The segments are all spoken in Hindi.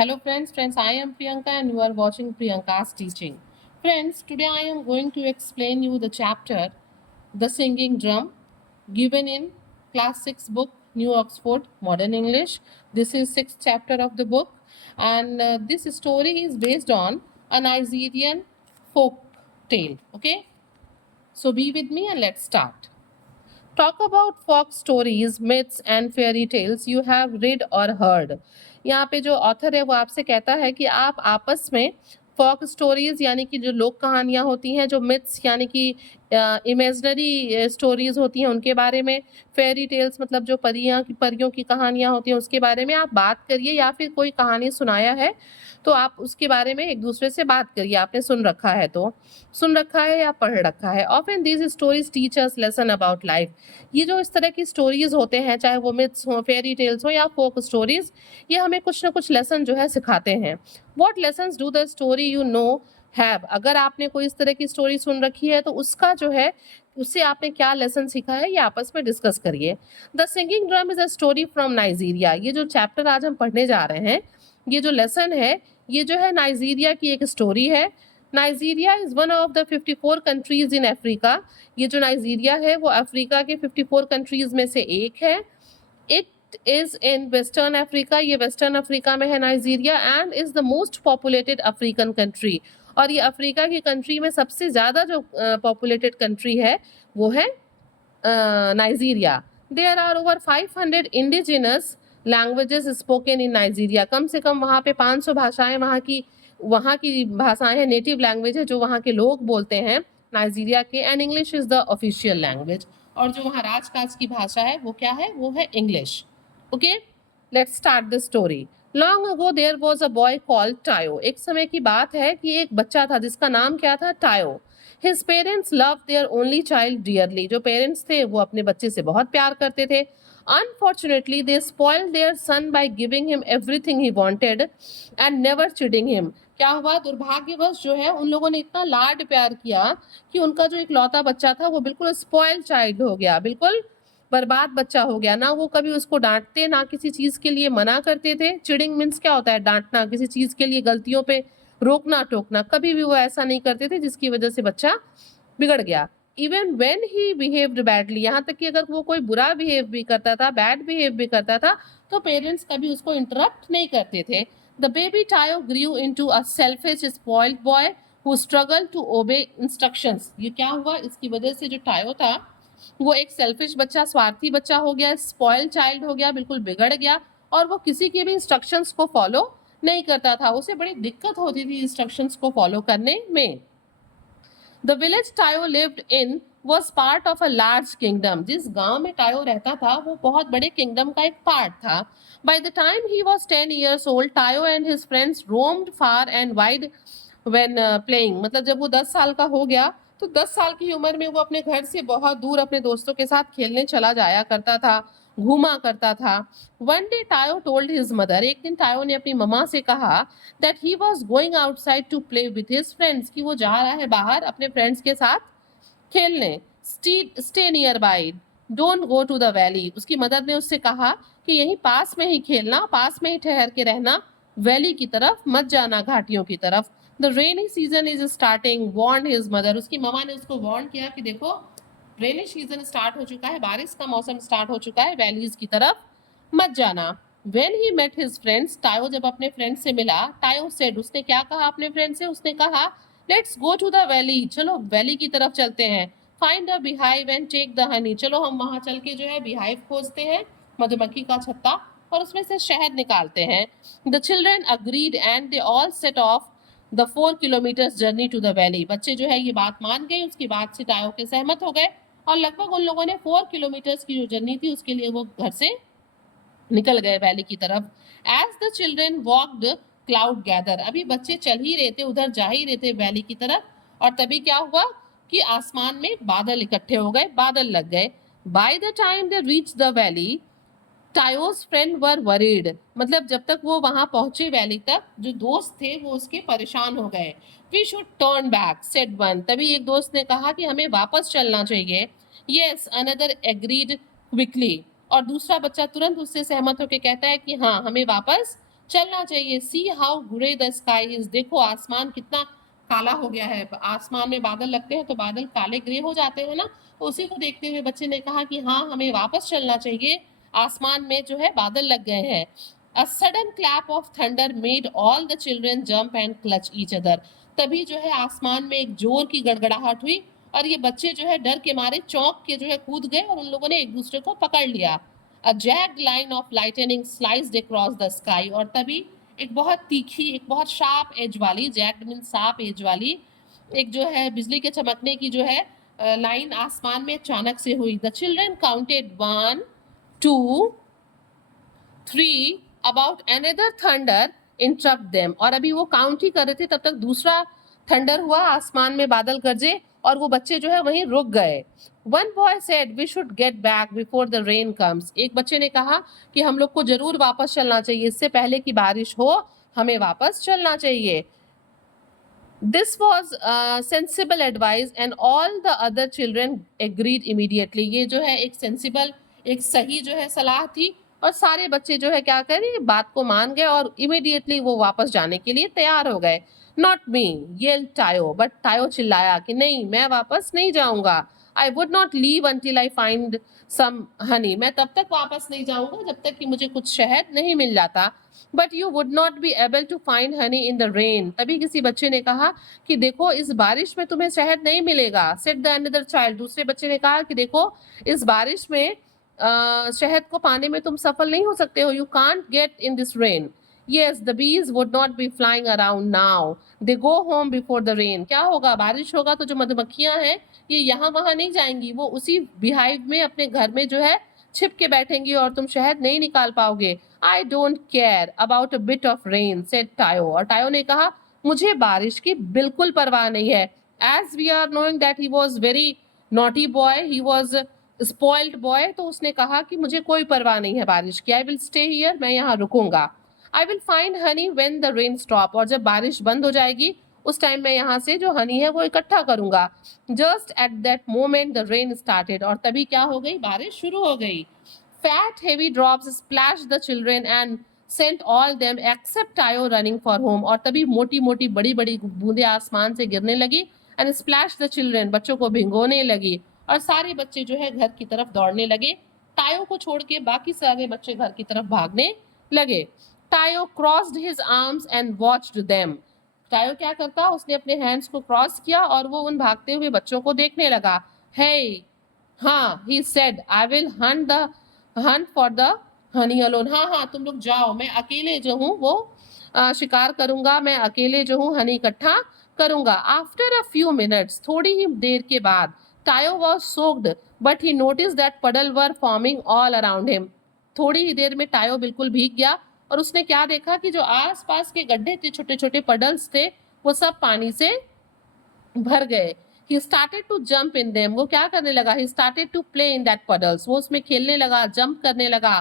Hello friends, I am Priyanka and you are watching Priyanka's teaching. Friends, today I am going to explain you the chapter The Singing Drum given in class 6 book New Oxford Modern English. This is 6th chapter of the book and this story is based on a Nigerian folk tale. Okay, so be with me and let's start. Talk about folk stories, myths and fairy tales you have read or heard. यहाँ पे जो ऑथर है वो आपसे कहता है कि आप आपस में फोक स्टोरीज यानी कि जो लोक कहानियाँ होती हैं, जो मिथ्स यानी कि इमेजनरी स्टोरीज होती हैं उनके बारे में, फेरी टेल्स मतलब जो परियों की कहानियाँ होती हैं उसके बारे में आप बात करिए, या फिर कोई कहानी सुनाया है तो आप उसके बारे में एक दूसरे से बात करिए। आपने सुन रखा है तो सुन रखा है या पढ़ रखा है। Often these stories teach us lesson about life. ये जो इस तरह की स्टोरीज होते हैं, चाहे वो मिथ्स हो, फेरी टेल्स हो या फोक स्टोरीज, ये हमें कुछ ना कुछ लेसन जो है सिखाते हैं। What lessons do the story you know have. अगर आपने कोई इस तरह की स्टोरी सुन रखी है तो उसका जो है उससे आपने क्या लेसन सीखा है ये आपस में डिस्कस करिए। The singing drum is a story from Nigeria. ये जो चैप्टर आज हम पढ़ने जा रहे हैं, ये जो लेसन है, ये जो है नाइजीरिया की एक स्टोरी है। Nigeria is one of the 54 countries in Africa. ये जो नाइजीरिया है वो अफ्रीका के 54 कंट्रीज में से एक है। It is in western Africa. ये वेस्टर्न अफ्रीका में है Nigeria, and is the most populated African country. और ये अफ्रीका की कंट्री में सबसे ज़्यादा जो पॉपुलेटेड कंट्री है वो है Nigeria. There are over 500 indigenous languages spoken in Nigeria. कम से कम वहाँ पे 500 भाषाएं वहाँ की भाषाएं हैं, नेटिव लैंग्वेज है जो वहाँ के लोग बोलते हैं नाइजीरिया के। And English is the official language. और जो वहाँ राजकाज की भाषा है वो क्या है? वो है English. Okay, let's start the story. Long ago there was a boy called Tayo. एक समय की बात है कि एक बच्चा था जिसका नाम क्या था? Tayo. His parents love their only child dearly. जो पेरेंट्स थे वो अपने बच्चे से बहुत प्यार करते थे। Unfortunately they spoiled their son by giving him everything he wanted and never chiding him. क्या हुआ? दुर्भाग्यवश जो है उन लोगों ने इतना लाड प्यार किया कि उनका जो इकलौता बच्चा था वो बिल्कुल स्पॉइल चाइल्ड हो गया, बिल्कुल बर्बाद बच्चा हो गया। ना वो कभी उसको डांटते, ना किसी चीज के लिए मना करते थे। चिडिंग मीन्स क्या होता है? डांटना, किसी चीज के लिए गलतियों पे रोकना टोकना। कभी भी वो ऐसा नहीं करते थे जिसकी वजह से बच्चा बिगड़ गया। Even when he behaved badly, यहाँ तक कि अगर वो कोई बुरा बिहेव भी करता था, बैड बिहेव भी करता था, तो पेरेंट्स कभी उसको इंटरप्ट नहीं करते थे। The baby Tayo grew into a selfish spoiled boy who struggle to obey instructions. ये क्या हुआ? इसकी वजह से जो टायो था वो एक सेल्फिश बच्चा, स्वार्थी बच्चा हो गया, स्पॉइल चाइल्ड हो गया, बिल्कुल बिगड़ गया, और वो किसी के भी इंस्ट्रक्शंस को फॉलो नहीं करता था। उसे बड़ी दिक्कत होती थी इंस्ट्रक्शंस को फॉलो करने में। The village Tayo lived in was part of a large kingdom. जिस गांव में टायो रहता था वो बहुत बड़े किंगडम का एक पार्ट था। By the time he was 10 years old, Tayo and his friends roamed far and wide when playing. मतलब जब वो 10 साल का हो गया तो 10 साल की उम्र में वो अपने घर से बहुत दूर अपने दोस्तों के साथ खेलने चला जाया करता था, घूमा करता था। One day Tayo told his mother. एक दिन टायो ने अपनी मम्मा से कहा that he was going outside to play with his friends, कि वो जा रहा है बाहर अपने फ्रेंड्स के साथ खेलने। Stay nearby, don't go to the valley. उसकी मदर ने उससे कहा कि यहीं पास में ही खेलना, पास में ही ठहर के रहना, वैली की तरफ मत जाना, घाटियों की तरफ। The rainy season is starting, warn his mother. उसकी ममा ने उसको वार्न किया कि देखो रेनी सीजन स्टार्ट हो चुका है, बारिश का मौसम स्टार्ट हो चुका है, वैलीज की तरफ मत जाना। When he met his friends, Tayo जब अपने फ्रेंड से मिला, टायो सेड, उसने क्या कहा अपने फ्रेंड से? उसने कहा let's go to the valley, चलो वैली की तरफ चलते हैं। Find a beehive and take the honey, चलो हम वहां चल के जो है बिहाइव खोजते हैं, मधुमक्खी का छत्ता, और उसमें से शहद निकालते हैं। The children agreed and they all set off the 4 kilometers journey to the valley. बच्चे जो है ये बात मान गए, उसकी बात से टायो के सहमत हो गए, और लगभग उन लोगों ने 4 kilometers की जो जर्नी थी उसके लिए वो घर से निकल गए वैली की तरफ। As the children walked cloud gather, अभी बच्चे चल ही रहे थे, उधर जा ही रहे थे वैली की तरफ, और तभी क्या हुआ कि आसमान में बादल इकट्ठे हो गए, बादल लग गए। By the time they reach the valley, Tayo's friend were worried, मतलब जब तक वो वहां पहुंचे वैली तक, जो दोस्त थे वो उसके परेशान हो गए। We should turn back said one, तभी एक दोस्त ने कहा कि हमें वापस चलना चाहिए। यस अनदर एग्रीड क्विकली, और दूसरा बच्चा तुरंत उससे सहमत होकर कहता है कि हाँ हमें वापस चलना चाहिए। See how grey the sky is, देखो आसमान कितना काला हो गया है। आसमान में बादल लगते हैं तो बादल काले ग्रे हो जाते हैं ना, तो उसी को देखते हुए बच्चे ने कहा कि हाँ हमें वापस चलना चाहिए, आसमान में जो है बादल लग गए हैं। A sudden clap of thunder made all the children jump and clutch each other. तभी जो है आसमान में एक जोर की गड़गड़ाहट हुई और ये बच्चे जो है डर के मारे चौंक के जो है कूद गए और उन लोगों ने एक दूसरे को पकड़ लिया। A jagged line of lightning sliced across the sky, और तभी एक बहुत तीखी, एक बहुत शार्प एज वाली, jagged मीन्स शार्प एज वाली, एक जो है बिजली के चमकने की जो है लाइन आसमान में अचानक से हुई। The children counted 1, 2, 3, about another thunder interrupt them, और अभी वो काउंट ही कर रहे थे तब तक दूसरा थंडर हुआ, आसमान में बादल गरजे और वो बच्चे जो है वहीं रुक गए। One boy said we should get back before the rain comes. एक बच्चे ने कहा कि हम लोग को जरूर वापस चलना चाहिए, इससे पहले कि बारिश हो हमें वापस चलना चाहिए। This was sensible advice and all the other children agreed immediately. ये जो है एक sensible, एक सही जो है सलाह थी और सारे बच्चे जो है क्या करें, बात को मान गए और immediately वो वापस जाने के लिए तैयार हो गए। Not me, yelled Tayo, but Tayo चिल्लाया कि नहीं मैं वापस नहीं जाऊंगा। I would not leave until I find some honey. मैं तब तक वापस नहीं जाऊंगा जब तक कि मुझे कुछ शहद नहीं मिल जाता। But you would not be able to find honey in the rain. तभी किसी बच्चे ने कहा कि देखो इस बारिश में तुम्हें शहद नहीं मिलेगा। Said the another child. दूसरे बच्चे ने कहा कि देखो इस बारिश में शहद को पाने में तुम सफल नहीं हो सकते हो। You can't get in this rain. Yes, the bees would not be flying around now. They go home before the rain. क्या होगा, बारिश होगा तो जो मधुमक्खियां हैं ये यहाँ वहां नहीं जाएंगी, वो उसी बिहाइव में अपने घर में जो है छिप के बैठेंगी और तुम शहद नहीं निकाल पाओगे। I don't care about a bit of rain, said Tayo. और टायो ने कहा मुझे बारिश की बिल्कुल परवाह नहीं है। As we are knowing that he was very naughty boy, he was spoiled boy, तो उसने कहा कि मुझे कोई परवाह नहीं है बारिश की। I will stay here, मैं यहाँ रुकूंगा। I will find honey when the rain stop, और जब बारिश बंद हो जाएगी उस टाइम मैं यहाँ से जो हनी है वो इकट्ठा करूंगा। Just at that moment the rain started, और तभी क्या हो गई, बारिश शुरू हो गई। Fat heavy drops splashed the children and sent all them except Tayo running for home, और तभी मोटी मोटी बड़ी बड़ी बूंदें आसमान से गिरने लगी and splashed the children, बच्चों को भिगोने लगी और सारे बच्चे जो है घर की तरफ दौड़ने लगे। टायो को छोड़ के बाकी सारे बच्चे घर की तरफ भागने लगे। Tayo crossed his arms and watched them. Tayo क्या करता, उसने अपने हैंड्स को क्रॉस किया और वो उन भागते हुए बच्चों को देखने लगा। हे हाँ, he said, I will hunt for the honey alone. हाँ हाँ तुम लोग जाओ, मैं अकेले जो हूँ वो शिकार करूंगा, मैं अकेले जो हूँ हनी इकट्ठा करूंगा। After a few minutes, थोड़ी ही देर के बाद, Tayo was soaked, but he noticed that puddles were forming all around him. थोड़ी ही देर में टायो बिल्कुल भीग गया और उसने क्या देखा कि जो आसपास के गड्ढे थे, छोटे छोटे पडल्स थे, वो सब पानी से भर गए। He started to jump in them. वो क्या करने लगा, he started to play in that puddles. वो उसमें खेलने लगा, जंप करने लगा,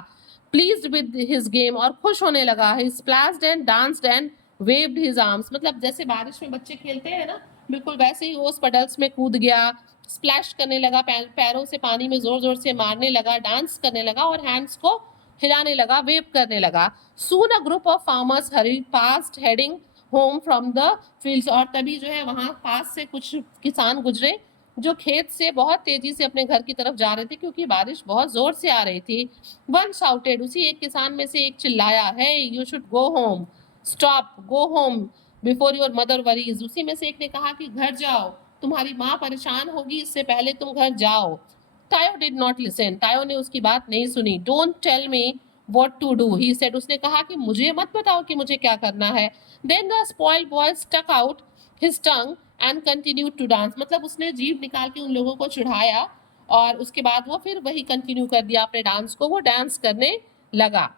pleased with his game, और खुश होने लगा। He splashed and danced and waved his arms. मतलब जैसे बारिश में बच्चे खेलते हैं ना, बिल्कुल वैसे ही वो उस पडल्स में कूद गया, स्प्लैश करने लगा, पैरों से पानी में जोर जोर से मारने लगा, डांस करने लगा और हैंड्स को हिलाने लगा, वेव करने लगा। Soon a group of farmers hurried past heading home from the fields, और तभी जो है वहां पास से कुछ किसान गुजरे जो खेत से बहुत तेजी से अपने घर की तरफ जा रहे थे क्योंकि बारिश बहुत जोर से आ रही थी। One shouted, उसी एक किसान में से एक चिल्लाया, hey you should go home, stop, go home before your mother worries. उसी में से एक ने कहा कि घर जाओ, तुम्हारी माँ परेशान होगी, इससे पहले तुम घर जाओ। Tayo did not listen. Tayo ने उसकी बात नहीं सुनी। Don't tell me what to do, he said. उसने कहा कि मुझे मत बताओ कि मुझे क्या करना है। Then the spoiled boy stuck out his tongue and continued to dance. मतलब उसने जीभ निकाल के उन लोगों को चिढ़ाया और उसके बाद वो फिर वही कंटिन्यू कर दिया अपने डांस को, वो डांस करने लगा।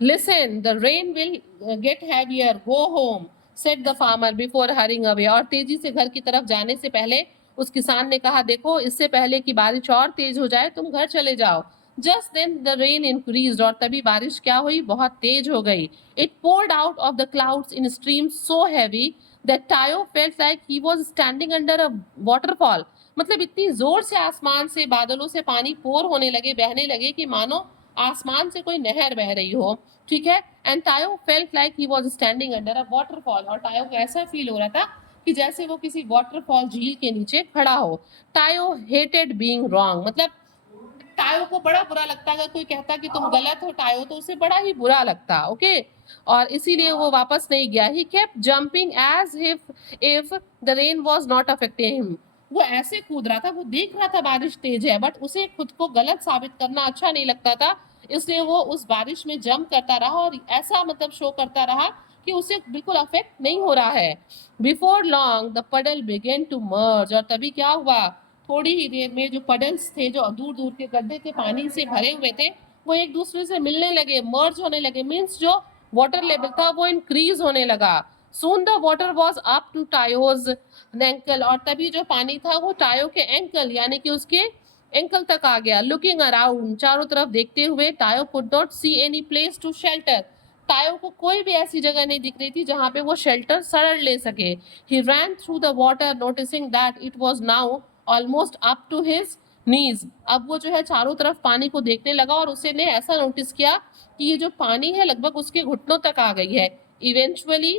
Listen, the rain will get heavier. Go home, said the farmer before hurrying away. और तेजी से घर की तरफ जाने से पहले उस किसान ने कहा, देखो इससे पहले कि बारिश और तेज हो जाए तुम घर चले जाओ। Just then the rain increased, और तभी बारिश क्या हुई, बहुत तेज हो गई। It poured out of the clouds in streams so heavy that Tayo felt like he was standing under a waterfall. मतलब इतनी जोर से आसमान से बादलों से पानी पोर होने लगे, बहने लगे कि मानो आसमान से कोई नहर बह रही हो, ठीक है। And Tayo felt like he was standing under a waterfall, और टायो को ऐसा फील हो रहा था कि जैसे वो किसी वाटरफॉल झील के नीचे खड़ा हो। टायो हेटेड बीइंग रॉन्ग, मतलब टायो को बड़ा बुरा लगता, अगर कोई कहता कि तुम गलत हो टायो तो उसे बड़ा ही बुरा लगता, ओके। और इसीलिए वो वापस नहीं गया। He kept jumping as if the rain was not affecting him. वो ऐसे कूद रहा था, वो देख रहा था बारिश तेज है, बट उसे खुद को गलत साबित करना अच्छा नहीं लगता था, इसलिए वो उस बारिश में जंप करता रहा और ऐसा मतलब शो करता रहा कि उसे बिल्कुल अफेक्ट नहीं हो रहा है। Before long the puddle began to merge, और तभी क्या हुआ, थोड़ी ही देर में जो पडल्स थे, जो दूर दूर के गड्ढे थे पानी से भरे हुए थे, वो एक दूसरे से मिलने लगे, मर्ज होने लगे, मीन्स जो वाटर लेवल था वो इंक्रीज होने लगा। Soon the water was up to Tayo's ankle, और तभी जो पानी था वो टायो के एंकल यानी कि उसके एंकल तक आ गया। लुकिंग अराउंड, चारों तरफ देखते हुए, Tayo could not see any place to shelter. Tayo को कोई भी ऐसी जगह नहीं दिख रही थी जहां पे वो शेल्टर सरल ले सके। He ran through the water noticing that it was now almost up to his knees. अब वो जो है चारों तरफ पानी को देखने लगा और उसने ऐसा नोटिस किया कि ये जो पानी है लगभग उसके घुटनों तक आ गई है। Eventually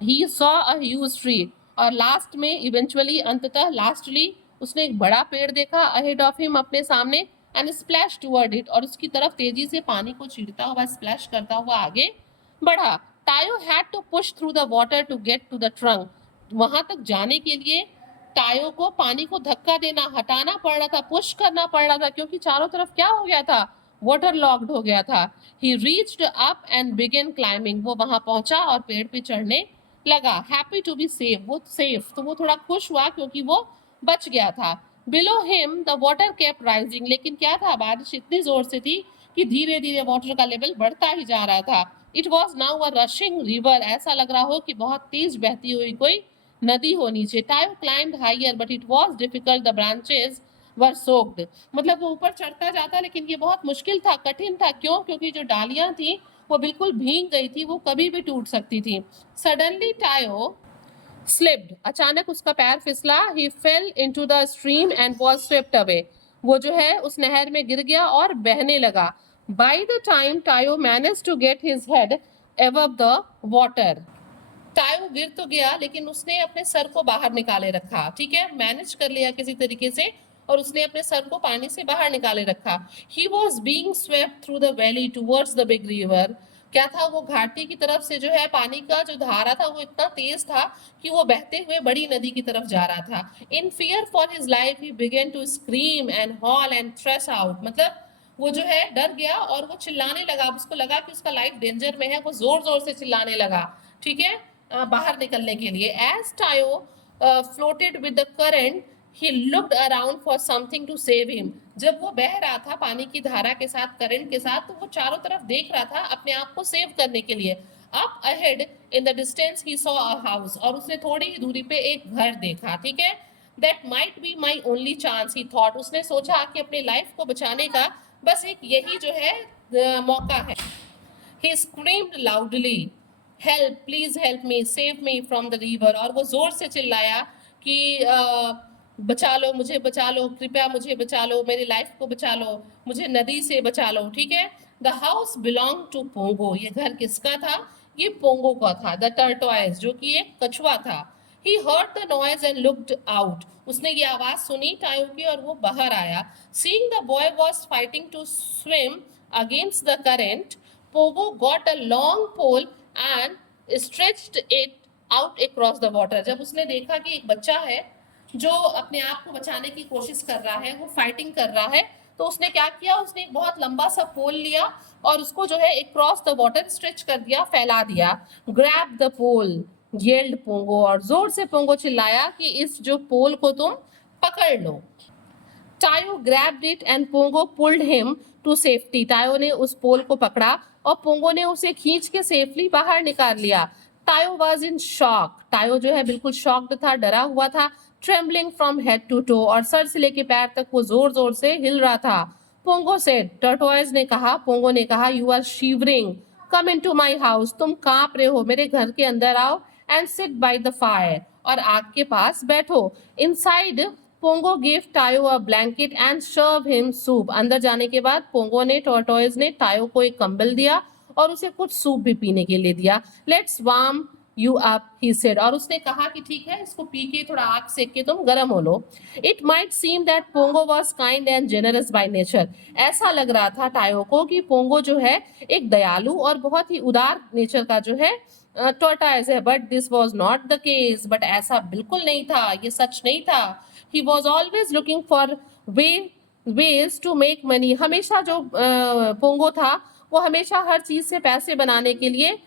he saw a huge tree, और लास्ट में इवेंचुअली अंततः लास्टली उसने एक बड़ा पेड़ देखा अहेड ऑफ हिम, अपने सामने, एंड स्प्लैश टुवर्ड इट, और उसकी तरफ तेजी से पानी को छींटता हुआ स्प्लैश करता हुआ आगे बढ़ा। Tayo had to push through the water to get to the trunk. वहां तक जाने के लिए टायो को पानी को धक्का देना, हटाना पड़ रहा था, पुश करना पड़ रहा था, क्योंकि चारों तरफ क्या हो गया था, वाटर लॉक्ड हो गया था। ही reached up and begin climbing, वो वहां पहुंचा और पेड़ पे चढ़ने लगा। हैप्पी टू बी सेफ, वो सेफ, तो वो थोड़ा खुश हुआ क्योंकि वो बच गया था। Below him the water kept rising, लेकिन क्या था, बारिश इतनी जोर से थी कि धीरे धीरे वाटर का लेवल बढ़ता ही जा रहा था। It was now a rushing river, ऐसा लग रहा हो कि बहुत तेज बहती हुई कोई नदी हो नीचे। Time climbed higher but it was difficult, the branches were soaked, मतलब वो ऊपर चढ़ता जाता लेकिन ये बहुत मुश्किल था, कठिन था। क्यों? क्योंकि जो डालियां थी वो बिल्कुल भीग गई थी, वो कभी भी टूट सकती थी। सडनली टायो स्लिप्ड, अचानक उसका पैर फिसला। He fell into the stream and was swept away, वो जो है उस नहर में गिर गया और बहने लगा। By the time Tayo manage to get his head above the water, Tayo गिर तो गया लेकिन उसने अपने सर को बाहर निकाले रखा, ठीक है, मैनेज कर लिया किसी तरीके से, और उसने अपने सर को पानी से बाहर निकाले रखा। He was being swept through the valley towards the big river, क्या था, वो घाटी की तरफ से जो है पानी का जो धारा था वो इतना तेज था कि वो बहते हुए बड़ी नदी की तरफ जा रहा था। In fear for his life he began to scream and howl and thresh out, मतलब वो जो है डर गया और वो चिल्लाने लगा, उसको लगा कि उसका लाइफ डेंजर में है, वो जोर जोर से चिल्लाने लगा, ठीक है, बाहर निकलने के लिए। As Tayo floated with the current he looked around for something to save him, जब वो बह रहा था पानी की धारा के साथ, करंट के साथ, तो वो चारों तरफ देख रहा था अपने आप को सेव करने के लिए। Up ahead in the distance he saw a house, और उसने थोड़ी ही दूरी पे एक घर देखा, ठीक है। That might be my only chance he thought, उसने सोचा कि अपनी लाइफ को बचाने का बस एक यही जो है मौका है। He screamed loudly, help, please help me, save me from the river, और वो जोर से चिल्लाया कि बचा लो मुझे, बचा लो, कृपया मुझे बचा लो, मेरी लाइफ को बचा लो, मुझे नदी से बचा लो, ठीक है। The house belong to Pongo, ये घर किसका था, ये पोंगो का था। द टर्टोइज, जो कि एक कछुआ था। He heard the noise and looked out, उसने ये आवाज सुनी टायो की और वो बाहर आया। Seeing the boy was fighting to swim against the current, Pogo got a long pole and stretched it out across the water. जब उसने देखा कि एक बच्चा है जो अपने आप को बचाने की कोशिश कर रहा है, वो फाइटिंग कर रहा है, तो उसने क्या किया, उसने एक बहुत लंबा सा पोल लिया और उसको जो है क्रॉस द वाटर स्ट्रेच कर दिया, फैला दिया। Grab the pole yelled Pongo, और जोर से पोंगो चिल्लाया कि इस जो पोल को तुम पकड़ लो। Tayo grabbed it and Pongo pulled him to safety, Tayo ने उस पोल को पकड़ा और पोंगो ने उसे खींच के सेफली बाहर निकाल लिया। टायो वाज इन शॉक, टायो जो है बिल्कुल शॉक्ड था, डरा हुआ था। Trembling from head to toe, और सर से लेके पैर तक वो जोर जोर से हिल रहा था। पोंगो सेड, टर्टोइज ने कहा, पोंगो ने कहा, you are shivering, come into my house, तुम कांप रहे हो, मेरे घर के अंदर आओ, and sit by the fire, और आग के पास बैठो। Inside Pongo give Tayo a blanket and serve him soup. अंदर जाने के बाद पोंगो ने, टॉर्टोइज ने टायो को एक कंबल दिया और उसे कुछ सूप भी पीने के लिए दिया। Let's warm you up he said, और उसने कहा कि ठीक है, इसको पी के थोड़ा आग सेक के तुम गर्म हो लो। It might seem that Pongo was kind and generous by nature. ऐसा लग रहा था टायो को कि पोंगो जो है एक दयालु और बहुत ही उदार नेचर का जो है टॉर्टोइज है, but this was not the case. But ऐसा बिल्कुल नहीं था, ये सच नहीं था। He was always looking for ways to make money. हमेशा जो पोंगो था वो हमेशा हर चीज से पैसे बनाने के लिए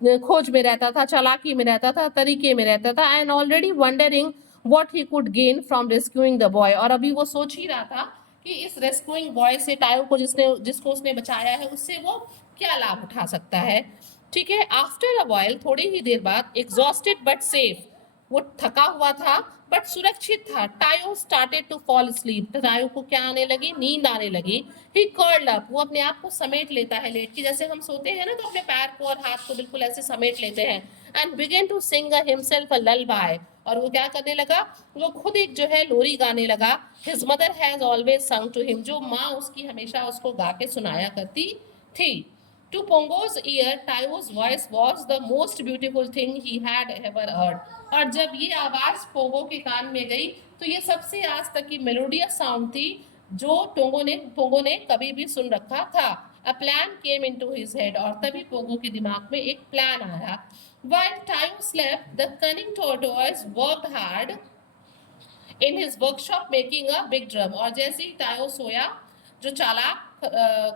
खोज में रहता था, चालाकी में रहता था, तरीके में रहता था। And already wondering what he could gain from rescuing the boy, और अभी वो सोच ही रहा था कि इस रेस्क्यूइंग बॉय से, टायो को जिसको उसने बचाया है, उससे वो क्या लाभ उठा सकता है। ठीक है, आफ्टर अ व्हाइल, थोड़ी ही देर बाद, एग्जॉस्टेड बट सेफ, वो थका हुआ था बट सुरक्षित था। टायो स्टार्टेड टू फॉल स्लीप, टायो को क्या आने लगी, नींद आने लगी। ही कर्ल्ड अप, वो अपने आप को समेट लेता है लेट के, जैसे हम सोते हैं ना तो अपने पैर को और हाथ को बिल्कुल ऐसे समेट लेते हैं। And began to sing himself a lullaby, और वो क्या करने लगा, वो खुद एक जो है लोरी गाने लगा। हिज मदर हैज ऑलवेज संग टू हिम, जो माँ उसकी हमेशा उसको गा के सुनाया करती थी। To Pongo's ear, Tayo's voice was the most beautiful thing he had ever heard. और जब ये आवाज पोंगो के कान में गई तो ये सबसे आज तक की मेलोडियस साउंड थी जो पोंगो ने कभी भी सुन रखा था। A plan came into his head, और तभी पोंगो के दिमाग में एक प्लान आया। While Tayo slept, the cunning tortoise worked hard in his workshop making a big drum, और जैसे ही टायो सोया, जो चालाक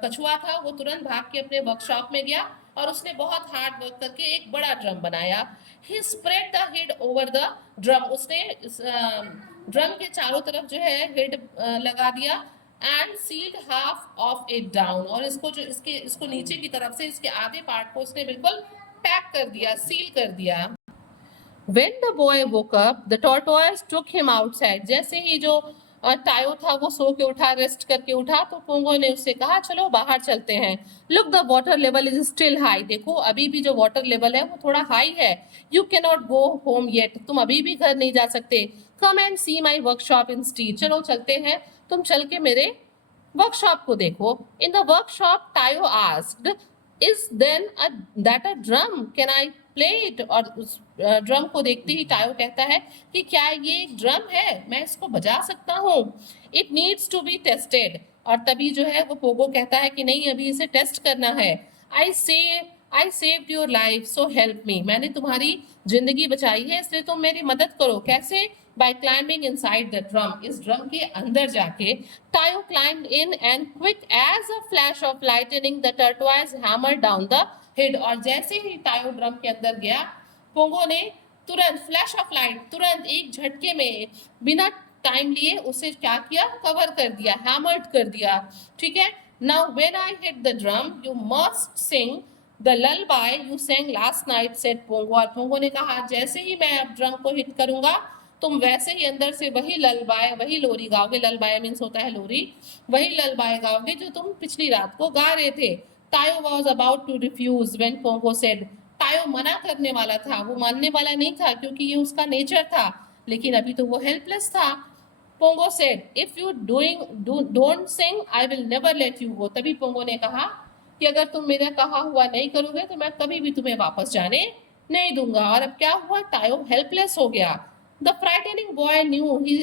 कछुआ था वो तुरंत भाग के अपने वर्कशॉप में गया और उसने बहुत हार्ड वर्क करके एक बड़ा ड्रम बनाया। He spread the head over the drum, उसने ड्रम के चारों तरफ जो है हेड लगा दिया। And sealed half of it down, और इसको जो इसको नीचे की तरफ से इसके आधे पार्ट को उसने बिल्कुल पैक कर दिया, सील कर दिया। When the boy woke up, the tortoise took him outside. जैसे ही जो टायो था वो सो के उठा, रेस्ट करके उठा, तो पोंगो ने उससे कहा चलो बाहर चलते हैं। Look, the water level is still high. देखो अभी भी जो वाटर लेवल है वो थोड़ा हाई है। You cannot go home yet. तुम अभी भी घर नहीं जा सकते। Come and see my workshop instead. चलो चलते हैं, तुम चल के मेरे वर्कशॉप को देखो। In the workshop, Tayo asked, Is then that a drum? Can I play it? और उस ड्रम को देखते ही टायो कहता है कि क्या ये एक ड्रम है, मैं इसको बजा सकता हूँ। It needs to be tested, और तभी जो है वो पोगो कहता है कि नहीं, अभी इसे टेस्ट करना है। I saved your life so help me, मैंने तुम्हारी जिंदगी बचाई है इसलिए तुम मेरी मदद करो। कैसे? by climbing inside the drum, इस ड्रम के अंदर जाके। Tayo climbed in and quick as a flash of lightning the tortoise hammered down the head, और जैसे ही टायो ड्रम के अंदर गया, पोंगो ने तुरंत फ्लैश ऑफ लाइट, तुरंत एक झटके में बिना टाइम लिए उसे क्या किया, कवर कर दिया, हैमर्ड कर दिया। ठीक है, now when I hit the drum you must sing the lullaby you sang last night, said Pongo. और पोंगो ने कहा जैसे ही मैं अब ड्रम को हिट करूंगा तुम वैसे ही अंदर से वही ललबाय, वही लोरी गाओगे। ललबाय मीन्स होता है लोरी, वही ललबाय गाओगे जो तुम पिछली रात को गा रहे थे। Tayo was about to refuse when Pongo said, Tayo मना करने वाला था, वो मानने वाला नहीं था क्योंकि ये उसका नेचर था, लेकिन अभी तो वो हेल्पलेस था। Pongo said, if you don't sing I will never let you go. तभी पोंगो ने कहा कि अगर तुम मेरा कहा हुआ नहीं करोगे तो मैं कभी भी तुम्हें वापस जाने नहीं दूंगा। और अब क्या हुआ, टायो हेल्पलेस हो गया। The frightening boy new he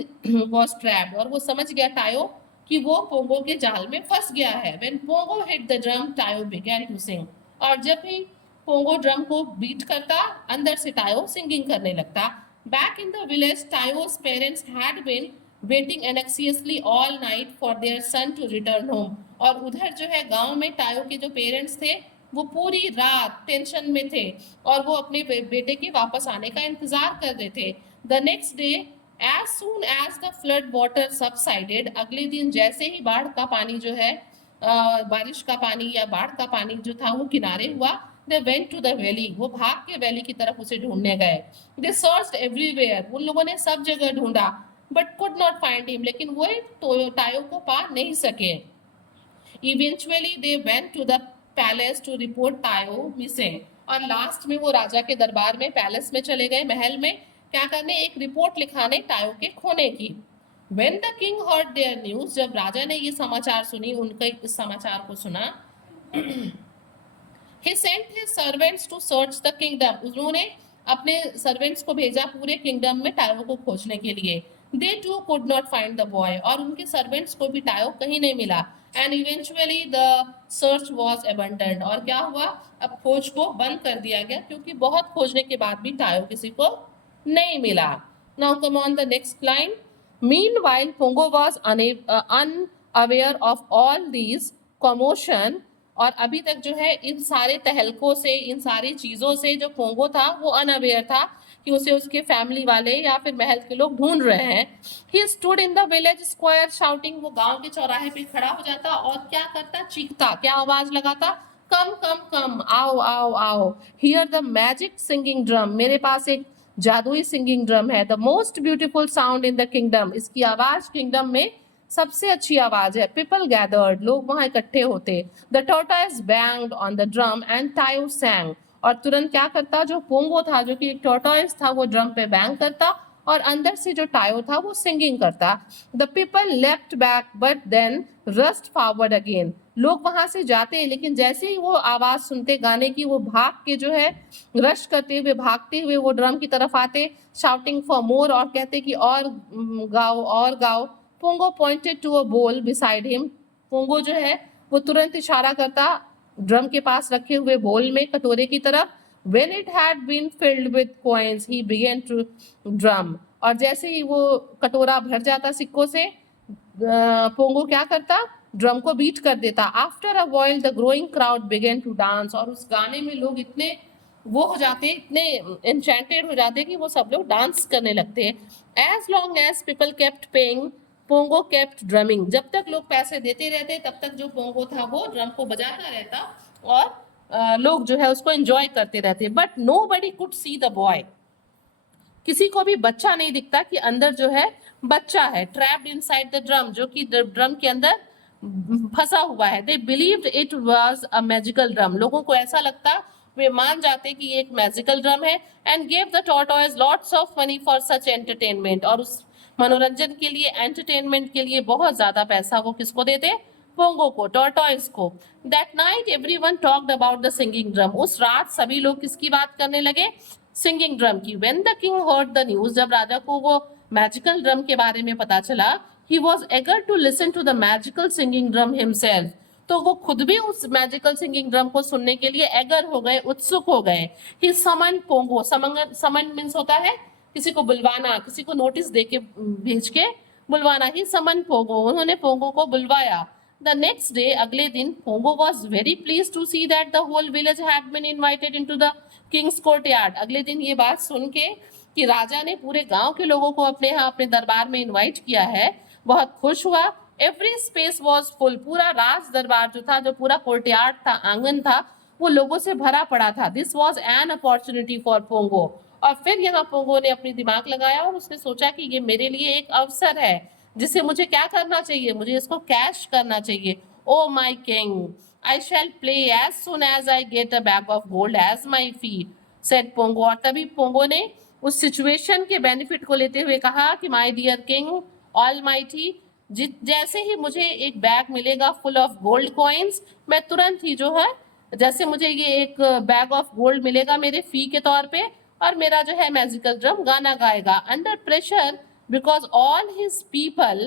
was trapped, और वो समझ गया टायो कि वो पोंगो के जाल में फंस गया है। When Pongo hit the drum Tayo began to sing, और जब भी पोंगो ड्रम को बीट करता अंदर से टायो सिंगिंग करने लगता। Back in the village Tayo's parents had been waiting anxiously all night for their son to return home, और उधर जो है गांव में टायो के जो पेरेंट्स थे वो पूरी रात टेंशन में थे और वो अपने बेटे के वापस आने का इंतजार कर रहे थे। The next day as soon as the flood water subsided, अगले दिन जैसे ही बाढ़ का पानी जो है बारिश का पानी या बाढ़ का पानी जो था वो किनारे हुआ, they went to the valley, वो भाग के वैली की तरफ उसे ढूंढने गए। दे सर्च्ड एवरीवेयर, उन लोगों ने सब जगह ढूंढा, but could not find him, लेकिन वो टायो को पा नहीं सके। Eventually they went to the palace to report Tayo missing, और लास्ट में वो राजा के दरबार में, पैलेस में चले गए, महल में, क्या करने, एक रिपोर्ट लिखाने टायो के खोने की। When the king heard their news, जब राजा ने ये समाचार सुनी, उनके इस समाचार को सुना, he sent his servants to search the kingdom. उन्होंने अपने सर्वेंट्स को भेजा पूरे किंगडम में टायो को खोजने के लिए. They too could not find the boy. और उनके सर्वेंट्स को भी टायो कहीं नहीं मिला. And eventually the search was abandoned. और क्या हुआ, अब खोज को बंद कर दिया गया क्योंकि बहुत खोजने के बाद भी टायो किसी को नहीं मिला. Now come on the next line. Meanwhile, Pongo was unaware of all these commotion. और अभी तक जो है इन सारे तहलकों से, इन सारी चीज़ों से जो पोंगो था वो अनअवेयर था कि उसे उसके फैमिली वाले या फिर महल के लोग ढूंढ रहे हैं. He stood in the village square shouting. वो गांव के चौराहे पे खड़ा हो जाता और क्या करता, चीखता, क्या आवाज लगाता, कम कम कम, आओ आओ आओ, hear the magic singing drum. मेरे पास एक जादुई सिंगिंग ड्रम है. The most beautiful sound in the kingdom. इसकी आवाज किंगडम में सबसे अच्छी आवाज है. People gathered. लोग वहां इकट्ठे होते. The tortoise banged on the drum and Tayo sang. और तुरंत क्या करता, जो पोंगो था जो कि एक टॉर्टॉइस था, वो ड्रम पे बैंग करता और अंदर से जो टायो था वो सिंगिंग करता. The people left back but then rushed forward again. लोग वहां से जाते लेकिन जैसे ही वो आवाज सुनते गाने की, वो भाग के जो है रश करते हुए, भागते हुए वो ड्रम की तरफ आते, शाउटिंग फॉर मोर, और कहते कि और गाओ और गाओ. पोंगो पॉइंटेड टू अ बोल बिसाइड हिम. पोंगो जो है वो तुरंत इशारा करता ड्रम के पास रखे हुए बोल में, कटोरे की तरफ. When it had been filled with coins, he began to drum. और जैसे ही वो कटोरा भर जाता सिक्कों से, पोंगो क्या करता, ड्रम को बीट कर देता. After a while the growing crowd began to dance. और उस गाने में लोग इतने वो हो जाते, इतने एन्चेंटेड हो जाते कि वो सब लोग डांस करने लगते हैं. As long as people kept paying, Pongo kept drumming. जब तक लोग पैसे देते रहते तब तक जो पोंगो था वो ड्रम को बजाता रहता और लोग जो है उसको एंजॉय करते रहते. But nobody could see the boy. किसी को भी बच्चा नहीं दिखता कि अंदर जो है बच्चा है. ट्रैप्ड इनसाइड द ड्रम, जो कि ड्रम के अंदर फंसा हुआ है. They believed it was a magical drum. लोगों को ऐसा लगता, वे मान जाते कि ये एक मैजिकल ड्रम है. And gave the tortoise lots of money for such entertainment. और उस मनोरंजन के लिए, एंटरटेनमेंट के लिए बहुत ज्यादा पैसा वो किसको देते, पोंगो को, टॉर्टॉइज को. That night everyone talked about the singing drum. उस रात सभी लोग किसकी बात करने लगे, सिंगिंग ड्रम की. When the king heard the news, जब राजा को वो मैजिकल ड्रम के बारे में पता चला, he was eager to listen to the magical singing drum himself. तो वो खुद भी उस मैजिकल सिंगिंग ड्रम को सुनने के लिए एगर हो गए, उत्सुक हो गए. ही समन पोंगो. समन मीन्स होता है किसी को बुलवाना, किसी को नोटिस दे के भेज के बुलवाना. ही समन पोंगो. उन्होंने पोंगो को बुलवाया. The next day, अगले दिन, Pongo was very pleased to see that the whole village had been invited into the king's courtyard. अगले दिन ये बात सुन के कि राजा ने पूरे गांव के लोगों को अपने यहाँ अपने दरबार में इनवाइट किया है, बहुत खुश हुआ. Every space was full. पूरा राज दरबार जो था, जो पूरा कोर्टयार्ड था, आंगन था, वो लोगों से भरा पड़ा था. This was an opportunity for Pongo. और फिर यहाँ पोंगो ने अपनी दिमाग लगाया और उसने सोचा कि ये मेरे लिए एक अवसर है जिसे मुझे क्या करना चाहिए, मुझे इसको कैश करना चाहिए. Oh my king, I shall play as soon as I get a bag of gold as my fee, said Pongo. और तभी पोंगो ने उस सिचुएशन के बेनिफिट को लेते हुए कहा कि my dear king almighty, जैसे ही मुझे एक बैग मिलेगा फुल ऑफ गोल्ड कॉइन्स, मैं तुरंत ही जो है, जैसे मुझे ये एक बैग ऑफ गोल्ड मिलेगा मेरे फी के तौर पे, और मेरा जो है मैजिकल ड्रम गाना गाएगा. Under pressure, because all his people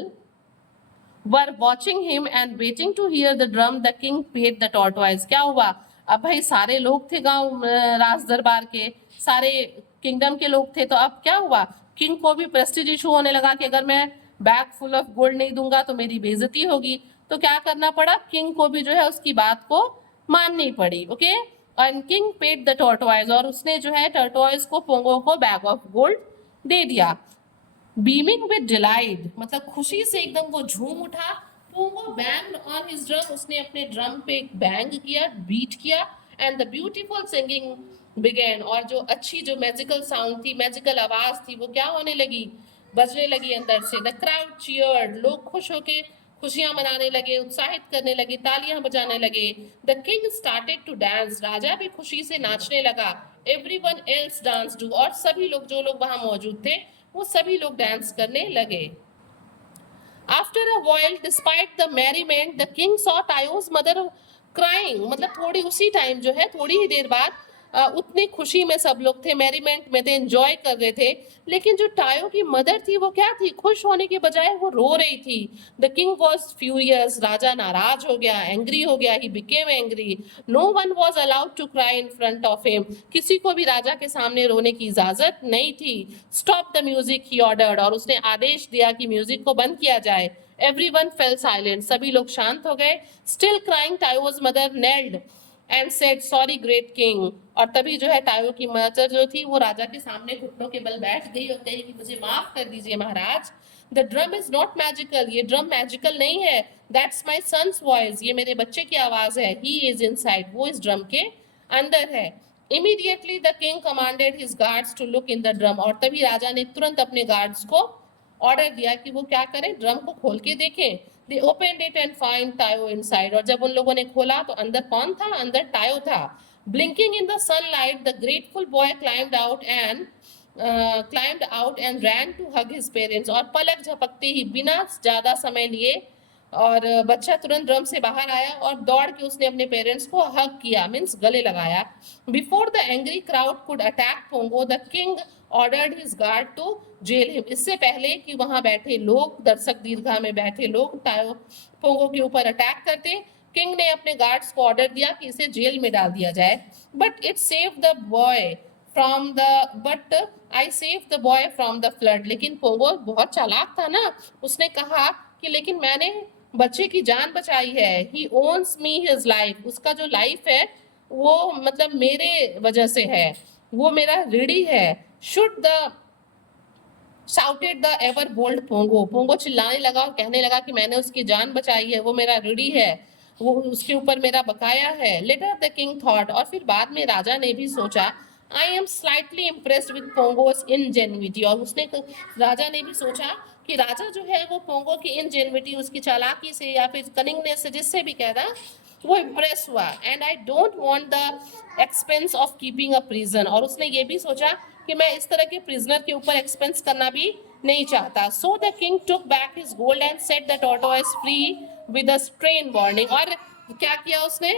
were watching him and waiting to hear the drum, the king paid the tortoise. क्या हुआ, अब भाई सारे लोग थे गांव राज दरबार के, सारे किंगडम के लोग थे, तो अब क्या हुआ, किंग को भी प्रेस्टीज इशू होने लगा कि अगर मैं बैग फुल ऑफ गोल्ड नहीं दूंगा तो मेरी बेइज्जती होगी. तो क्या करना पड़ा, किंग को भी जो है उसकी बात को माननी पड़ी. Okay, and king paid the tortoise. और उसने जो है टॉर्टोइज को, पोंगो को बैग ऑफ गोल्ड दे दिया. बीमिंग विद डिलाइट, मतलब खुशी से एकदम वो झूम उठा. Pongo banged on his drum. उसने अपने ड्रम पे बैंग किया, बीट किया. And the beautiful singing began. और जो अच्छी, जो मैजिकल साउंड थी, मैजिकल आवाज थी, वो क्या होने लगी, बजने लगी अंदर से. The crowd cheered. लोग खुश होके खुशियां मनाने लगे, उत्साहित करने लगे, तालियां बजाने लगे. The king started to dance. राजा भी खुशी से नाचने लगा. Everyone else dance do. और सभी लोग, जो लोग वहां मौजूद थे, वो सभी लोग डांस करने लगे. After a while, despite the merriment, the king saw Tayo's mother crying. मतलब थोड़ी उसी टाइम जो है, थोड़ी ही देर बाद उतनी खुशी में सब लोग थे, मैरीमेंट में थे, एंजॉय कर रहे थे, लेकिन जो टायो की मदर थी वो क्या थी, खुश होने के बजाय वो रो रही थी। द किंग वॉज फ्यूरियस, राजा नाराज हो गया, एंग्री हो गया, he became angry. No one was allowed to cry in front of him, किसी को भी राजा के सामने रोने की इजाजत नहीं थी। Stop the music, he ordered, और उसने आदेश दिया कि म्यूजिक को बंद किया जाए। Everyone fell silent, सभी लोग शांत हो गए। Still crying, Tayo's mother knelt and said, "Sorry, great king." और तभी जो है टायो की मदर जो थी वो राजा के सामने घुटनों के बल बैठ गई और कही कि मुझे माफ कर दीजिए महाराज। The drum is not magical, ये ड्रम मैजिकल नहीं है। That's my son's voice, ये मेरे बच्चे की आवाज है। He is inside, वो इस ड्रम के अंदर है। Immediately the king commanded his guards to look in the drum, और तभी राजा ने तुरंत अपने गार्ड्स को ऑर्डर दिया कि वो क्या करें, ड्रम को खोल के देखें। They opened it and find Tayo inside, और जब उन लोगों ने खोला तो अंदर कौन था, अंदर टायो था। Blinking in the sunlight, the grateful boy climbed out and ran to hug his parents, और पलक झपकते ही बिना ज्यादा समय लिए और बच्चा तुरंत ड्रम से बाहर आया और दौड़ के उसने अपने पेरेंट्स को हग किया, मीन्स गले लगाया। Before the angry crowd could attack Pongo, the king ordered his guard to jail him, इससे पहले कि वहां बैठे लोग, दर्शक दीर्घा में बैठे लोग टायो पोंगो के ऊपर अटैक करते, किंग ने अपने गार्ड्स को ऑर्डर दिया कि इसे जेल में डाल दिया जाए। But it save the boy from the but I save the boy from the flood, लेकिन पोंगो बहुत चालाक था ना, उसने कहा कि लेकिन मैंने बच्चे की जान बचाई है। ही ओन्स मी हिज लाइफ, उसका जो लाइफ है वो मतलब मेरे वजह से है, वो मेरा ऋणी है। Should the shouted the ever bold Pongo, Pongo चिल्लाने लगा और कहने लगा कि मैंने उसकी जान बचाई है, वो मेरा ऋणी है, वो उसके ऊपर मेरा बकाया है। लेटर द किंग थॉट, और फिर बाद में राजा ने भी सोचा, I am slightly impressed with Pongo's ingenuity, और उसने राजा ने भी सोचा कि राजा जो है वो पोंगो की इनजेन्युइटी, उसकी चालाकी से या फिर कनिंगनेस से, जिससे भी कहना, वो इम्प्रेस हुआ। And I don't want the expense of keeping a prison, और उसने ये भी सोचा कि मैं इस तरह के प्रिजनर के ऊपर एक्सपेंस करना भी नहीं चाहता। So the king took back his gold and set the tortoise free with a strain warning, और क्या किया उसने,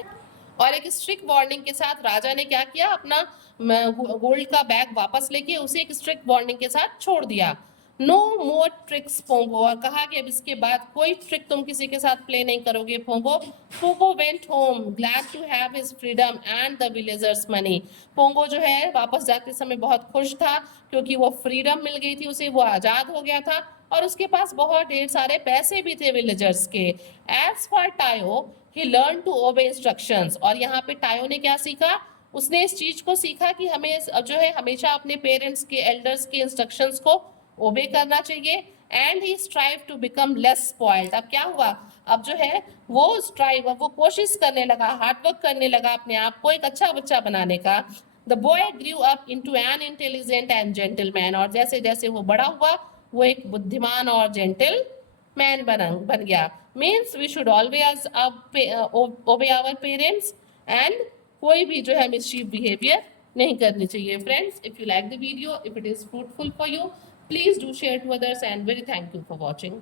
और एक स्ट्रिक्ट वार्निंग के साथ राजा ने क्या किया, अपना गोल्ड का बैग वापस लेके उसे एक स्ट्रिक्ट वार्निंग के साथ छोड़ दिया। नो मोर ट्रिक्स पोंगो, और कहा कि अब इसके बाद कोई ट्रिक तुम किसी के साथ प्ले नहीं करोगे Pongo. Pongo went home glad to have his freedom and the villagers money, Pongo जो है वापस जाते समय बहुत खुश था क्योंकि वो फ्रीडम मिल गई थी उसे, वो आजाद हो गया था और उसके पास बहुत ढेर सारे पैसे भी थे विलेजर्स के। As for Tayo, he learn to obey instructions, और यहाँ पे टायो ने क्या सीखा, उसने इस चीज को सीखा कि हमें जो है हमेशा अपने पेरेंट्स के, एल्डर्स के इंस्ट्रक्शंस को ओबे करना चाहिए। And he strive to become less spoiled, अब क्या हुआ, अब जो है वो स्ट्राइव, वो कोशिश करने लगा, हार्डवर्क करने लगा अपने आप को एक अच्छा बच्चा बनाने का। The boy grew up into an intelligent and gentleman, और जैसे जैसे वो बड़ा हुआ वो एक बुद्धिमान और जेंटल मैन बन गया। Means we should always obey our parents, and कोई भी जो है मिसचीफ बिहेवियर नहीं करनी चाहिए। Friends, if you like the video, if it is fruitful for you, please do share to others, and very thank you for watching.